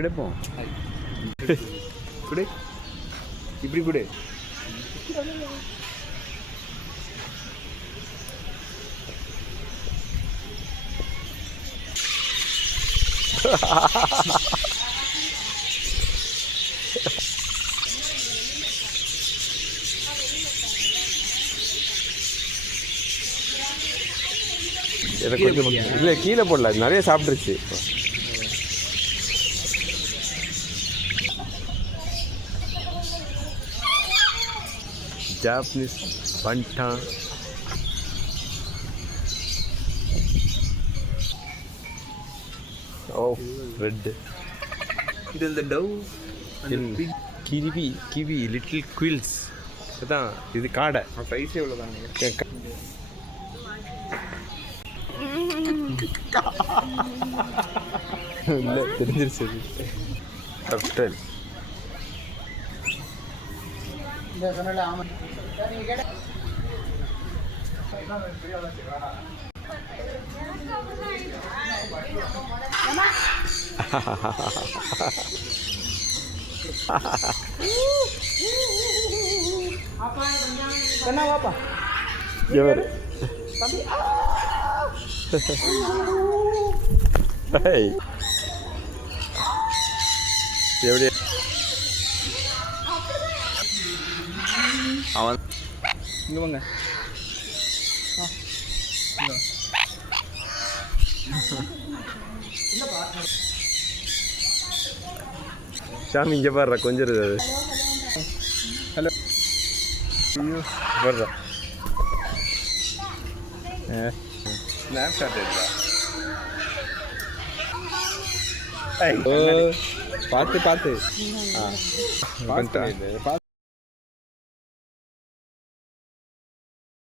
எடுப்போம். குடு, இப்படி குடு. இல்லை கீழே போடல, நிறைய சாப்பிட்ருச்சு. ஜாப்பனீஸ் பண்டான். ஓ ரெட்டு. இது இந்த டவ் கிவி கிவி லிட்டில் குயில்ஸ். அதான் இது காடை. சைஸ் எவ்வளோ தாங்க? இல்லை தெரிஞ்சிருச்சு. Turtle. Kenapa? Gimana? Hai. Ya udah. Awan. Enggak bang? சாமி இங்கே பாடுறா கொஞ்சம் இருக்குது. ஹலோ பாடுறா. ஸ்னாப் ஷாட் எடுத்தா. பார்த்து பார்த்து பார்த்து